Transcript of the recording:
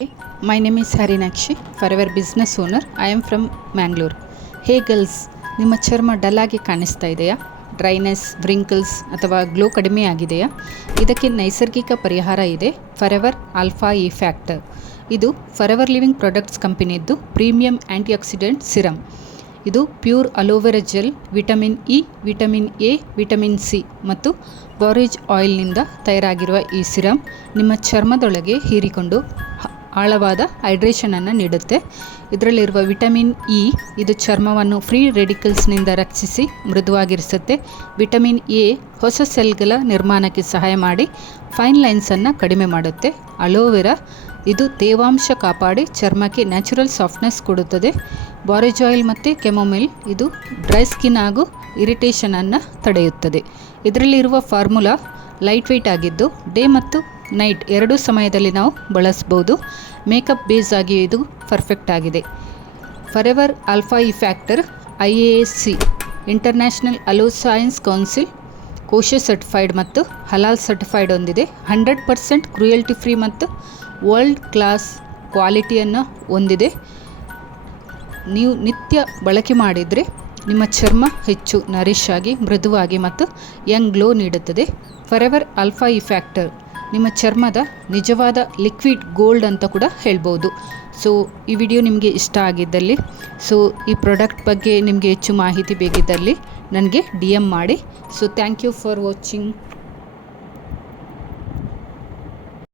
My name is Harinakshi, Forever Business Owner. I am from Mangalore. Hey girls, ನಿಮ್ಮ ಚರ್ಮ dull ಆಗಿ ಕಾಣಿಸ್ತಾ ಇದೆಯಾ? ಡ್ರೈನೆಸ್, ವ್ರಿಂಕಲ್ಸ್ ಅಥವಾ ಗ್ಲೋ ಕಡಿಮೆ ಆಗಿದೆಯಾ? ಇದಕ್ಕೆ ನೈಸರ್ಗಿಕ ಪರಿಹಾರ ಇದೆ, ಫಾರೆವರ್ ಆಲ್ಫಾ ಇ ಫ್ಯಾಕ್ಟರ್. ಇದು ಫಾರೆವರ್ ಲಿವಿಂಗ್ ಪ್ರಾಡಕ್ಟ್ಸ್ ಕಂಪನಿಯದ್ದು ಪ್ರೀಮಿಯಂ ಆ್ಯಂಟಿಆಕ್ಸಿಡೆಂಟ್ ಸಿರಮ್. ಇದು pure aloe vera gel, vitamin E, vitamin A, vitamin C ಮತ್ತು ಬಾರೇಜ್ ಆಯಿಲ್ನಿಂದ ತಯಾರಾಗಿರುವ ಈ ಸಿರಮ್ ನಿಮ್ಮ ಚರ್ಮದೊಳಗೆ ಹೀರಿಕೊಂಡು ಆಳವಾದ ಹೈಡ್ರೇಷನನ್ನು ನೀಡುತ್ತೆ. ಇದರಲ್ಲಿರುವ ವಿಟಮಿನ್ ಇ ಇದು ಚರ್ಮವನ್ನು ಫ್ರೀ ರೆಡಿಕಲ್ಸ್ನಿಂದ ರಕ್ಷಿಸಿ ಮೃದುವಾಗಿರಿಸುತ್ತೆ. ವಿಟಮಿನ್ ಎ ಹೊಸ ಸೆಲ್ಗಳ ನಿರ್ಮಾಣಕ್ಕೆ ಸಹಾಯ ಮಾಡಿ ಫೈನ್ ಲೈನ್ಸನ್ನು ಕಡಿಮೆ ಮಾಡುತ್ತೆ. ಅಲೋವೆರಾ ಇದು ತೇವಾಂಶ ಕಾಪಾಡಿ ಚರ್ಮಕ್ಕೆ ನ್ಯಾಚುರಲ್ ಸಾಫ್ಟ್ನೆಸ್ ಕೊಡುತ್ತದೆ. ಬಾರೇಜ್ ಆಯಿಲ್ ಮತ್ತು ಕೆಮೊಮಿಲ್ ಇದು ಡ್ರೈ ಸ್ಕಿನ್ ಹಾಗೂ ಇರಿಟೇಷನನ್ನು ತಡೆಯುತ್ತದೆ. ಇದರಲ್ಲಿರುವ ಫಾರ್ಮುಲಾ ಲೈಟ್ ವೆಯ್ಟ್ ಆಗಿದ್ದು ಡೇ ಮತ್ತು ನೈಟ್ ಎರಡೂ ಸಮಯದಲ್ಲಿ ನಾವು ಬಳಸ್ಬೋದು. ಮೇಕಪ್ ಬೇಸ್ ಆಗಿ ಇದು ಪರ್ಫೆಕ್ಟ್ ಆಗಿದೆ. Forever Alpha E Factor IASC international aloe science council kosher certified ಮತ್ತು ಹಲಾಲ್ ಸರ್ಟಿಫೈಡ್ ಹೊಂದಿದೆ. 100% ಕ್ರುಯಲ್ಟಿ ಫ್ರೀ ಮತ್ತು ವರ್ಲ್ಡ್ ಕ್ಲಾಸ್ ಕ್ವಾಲಿಟಿಯನ್ನು ಹೊಂದಿದೆ. ನೀವು ನಿತ್ಯ ಬಳಕೆ ಮಾಡಿದರೆ ನಿಮ್ಮ ಚರ್ಮ ಹೆಚ್ಚು ನರಿಶ್ ಆಗಿ ಮೃದುವಾಗಿ ಮತ್ತು ಯಂಗ್ ಗ್ಲೋ ನೀಡುತ್ತದೆ. ಫಾರೆವರ್ ಆಲ್ಫಾ ಇ ಫ್ಯಾಕ್ಟರ್ ನಿಮ್ಮ ಚರ್ಮದ ನಿಜವಾದ ಲಿಕ್ವಿಡ್ ಗೋಲ್ಡ್ ಅಂತ ಕೂಡ ಹೇಳ್ಬೋದು. ಸೊ ಈ ವಿಡಿಯೋ ನಿಮಗೆ ಇಷ್ಟ ಆಗಿದ್ದಲ್ಲಿ, ಸೊ ಈ ಪ್ರಾಡಕ್ಟ್ ಬಗ್ಗೆ ನಿಮಗೆ ಹೆಚ್ಚು ಮಾಹಿತಿ ಬೇಕಿದ್ದಲ್ಲಿ ನನಗೆ DM ಮಾಡಿ. So thank you for watching.